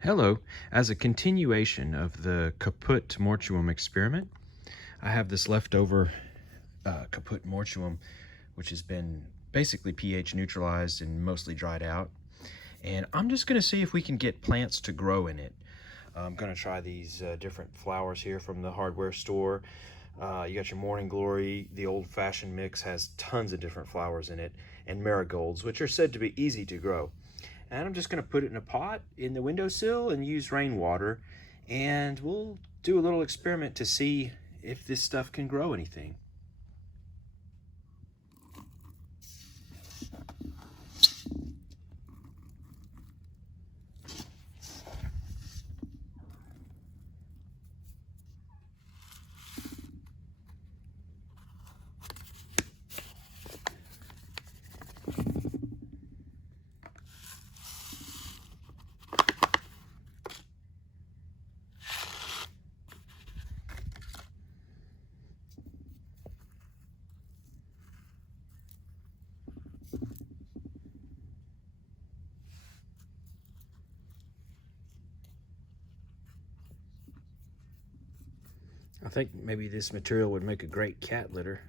Hello. As a continuation of the Caput Mortuum experiment, I have this leftover Caput Mortuum, which has been basically pH neutralized and mostly dried out. And I'm just going to see if we can get plants to grow in it. I'm going to try these different flowers here from the hardware store. You got your Morning Glory. The old-fashioned mix has tons of different flowers in it, and marigolds, which are said to be easy to grow. And I'm just going to put it in a pot in the windowsill and use rainwater, and we'll do a little experiment to see if this stuff can grow anything. I think maybe this material would make a great cat litter,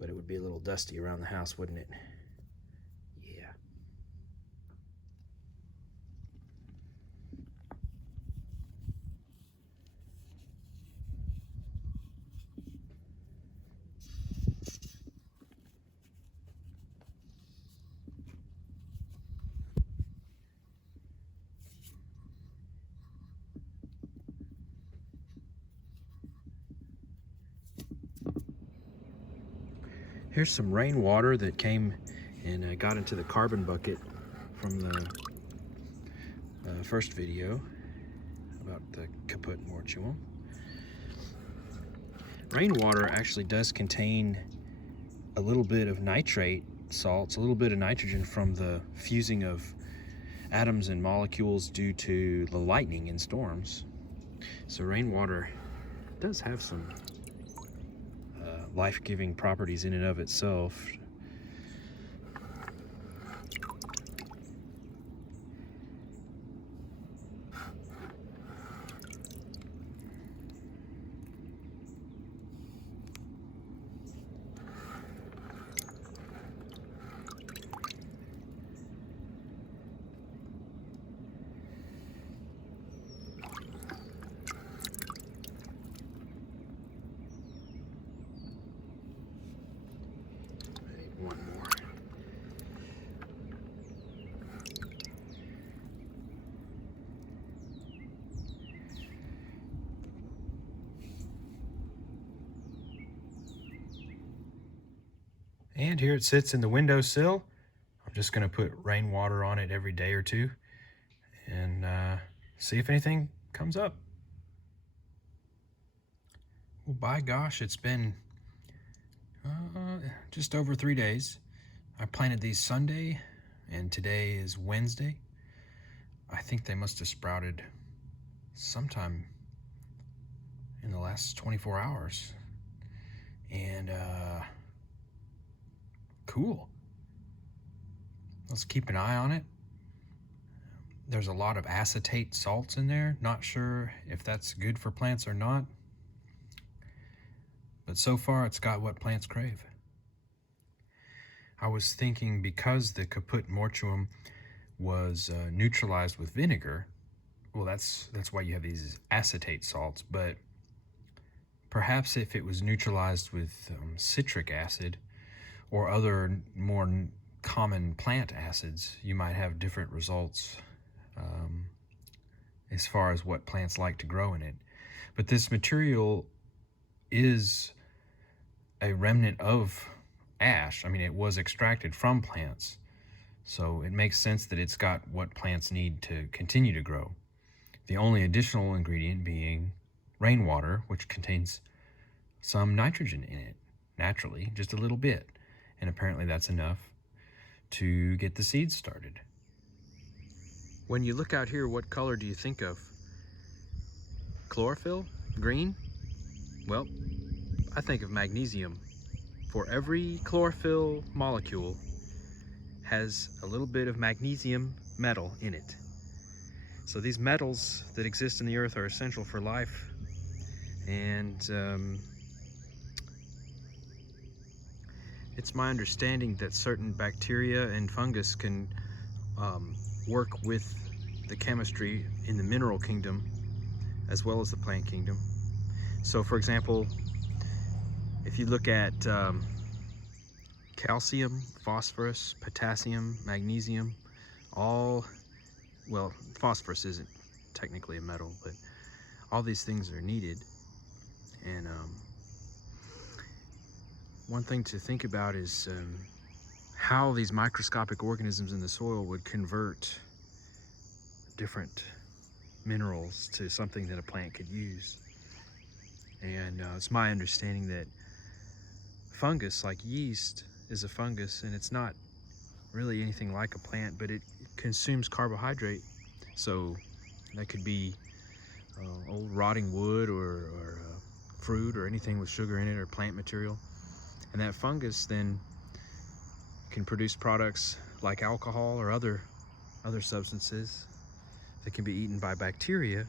but it would be a little dusty around the house, wouldn't it? Yeah. Here's some rainwater that came and got into the carbon bucket from the first video about the Caput Mortuum. Rainwater actually does contain a little bit of nitrate salts, a little bit of nitrogen from the fusing of atoms and molecules due to the lightning in storms. So rainwater does have some life-giving properties in and of itself. One more. And here it sits in the windowsill. I'm just going to put rainwater on it every day or two and see if anything comes up. Well, by gosh, it's been just over 3 days. I planted these Sunday, and today is Wednesday. I think they must have sprouted sometime in the last 24 hours. And cool. Let's keep an eye on it. There's a lot of acetate salts in there. Not sure if that's good for plants or not. But so far, it's got what plants crave. I was thinking because the Caput Mortuum was neutralized with vinegar, well, that's why you have these acetate salts, but perhaps if it was neutralized with citric acid or other more common plant acids, you might have different results as far as what plants like to grow in it. But this material is a remnant of ash. I mean, it was extracted from plants, so it makes sense that it's got what plants need to continue to grow. The only additional ingredient being rainwater, which contains some nitrogen in it, naturally, just a little bit. And apparently that's enough to get the seeds started. When you look out here, what color do you think of? Chlorophyll? Green? Well, I think of magnesium. For every chlorophyll molecule has a little bit of magnesium metal in it. So these metals that exist in the earth are essential for life, and it's my understanding that certain bacteria and fungus can work with the chemistry in the mineral kingdom as well as the plant kingdom. So for example, if you look at calcium, phosphorus, potassium, magnesium, well, phosphorus isn't technically a metal, but all these things are needed. And one thing to think about is how these microscopic organisms in the soil would convert different minerals to something that a plant could use. And it's my understanding that fungus, like yeast, is a fungus, and it's not really anything like a plant, but it consumes carbohydrate. So that could be old rotting wood or fruit or anything with sugar in it or plant material. And that fungus then can produce products like alcohol or other substances that can be eaten by bacteria,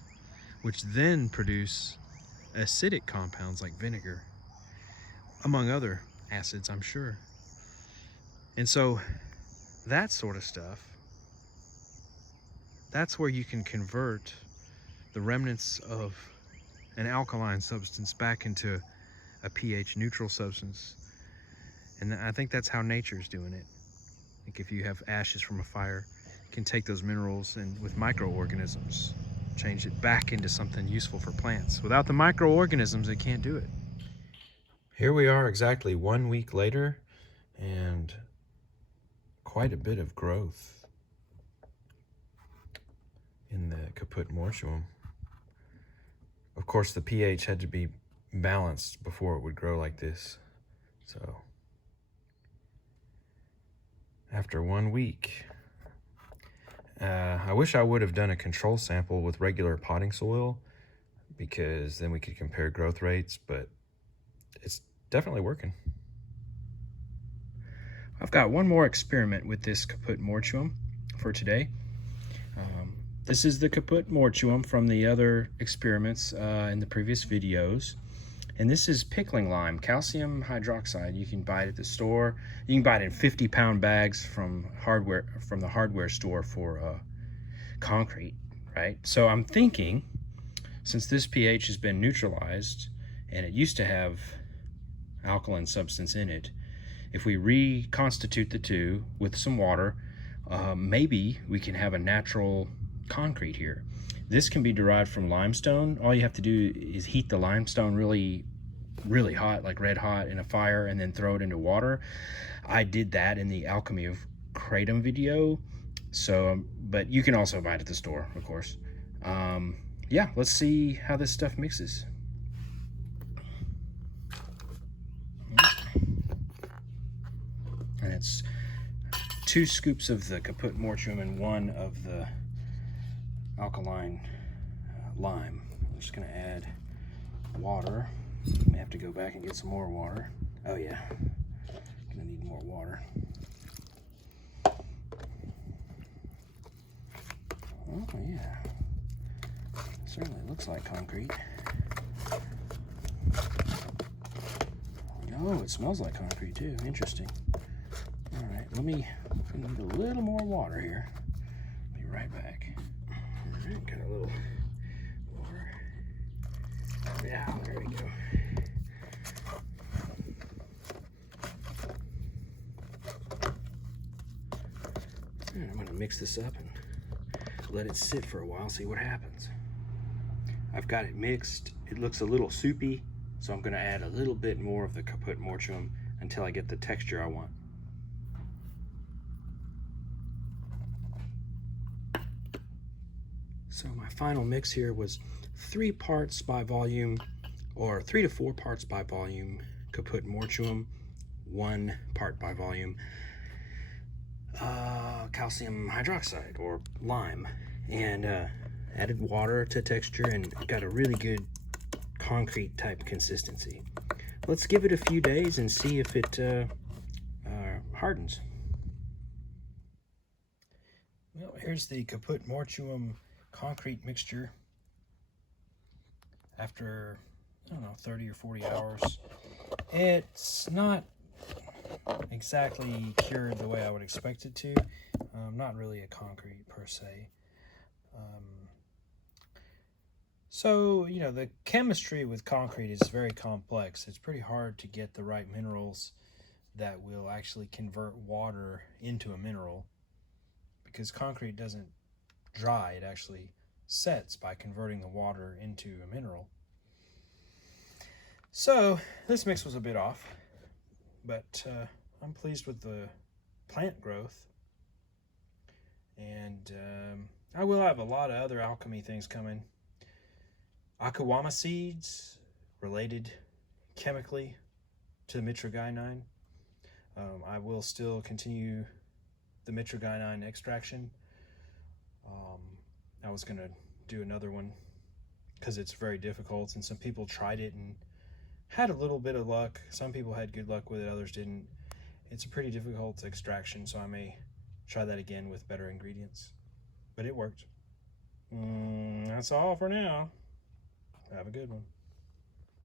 which then produce acidic compounds like vinegar, among other acids, I'm sure. And so that sort of stuff, that's where you can convert the remnants of an alkaline substance back into a pH neutral substance. And I think that's how nature's doing it. Like if you have ashes from a fire, you can take those minerals and with microorganisms change it back into something useful for plants. Without the microorganisms, it can't do it. Here we are exactly 1 week later, and quite a bit of growth in the Caput Mortuum. Of course, the pH had to be balanced before it would grow like this. So after 1 week, I wish I would have done a control sample with regular potting soil, because then we could compare growth rates, but it's definitely working. I've got one more experiment with this Caput Mortuum for today. This is the Caput Mortuum from the other experiments in the previous videos. And this is pickling lime, calcium hydroxide. You can buy it at the store. You can buy it in 50-pound bags from the hardware store for concrete, right? So I'm thinking, since this pH has been neutralized and it used to have alkaline substance in it, if we reconstitute the two with some water, maybe we can have a natural concrete here. This can be derived from limestone. All you have to do is heat the limestone really hot, like red hot, in a fire, and then throw it into water. I did that in the Alchemy of Kratom video. So, but you can also buy it at the store, of course. Yeah, let's see how this stuff mixes. And it's 2 scoops of the Caput Mortuum and 1 of the alkaline lime. I'm just gonna add water. May have to go back and get some more water. Oh yeah, gonna need more water. Oh yeah, certainly looks like concrete. Oh, it smells like concrete too. Interesting. All right, I need a little more water here. Be right back. All right, got a little water. Yeah, there we go. All right, I'm gonna mix this up and let it sit for a while, see what happens. I've got it mixed. It looks a little soupy, so I'm gonna add a little bit more of the Caput Mortuum until I get the texture I want. So my final mix here was 3 parts by volume, or 3 to 4 parts by volume Caput Mortuum, 1 part by volume calcium hydroxide or lime, and added water to texture, and got a really good concrete type consistency. Let's give it a few days and see if it hardens. Well, here's the Caput Mortuum concrete mixture after, I don't know, 30 or 40 hours. It's not exactly cured the way I would expect it to. Not really a concrete per se. So, you know, the chemistry with concrete is very complex. It's pretty hard to get the right minerals that will actually convert water into a mineral, because concrete doesn't dry, it actually sets by converting the water into a mineral. So this mix was a bit off, but I'm pleased with the plant growth, and I will have a lot of other alchemy things coming. Akawama seeds, related chemically to the mitragynine. I will still continue the mitragynine extraction. I was going to do another one because it's very difficult, and some people tried it and had a little bit of luck. Some people had good luck with it, others didn't. It's a pretty difficult extraction, so I may try that again with better ingredients. But it worked. That's all for now. Have a good one.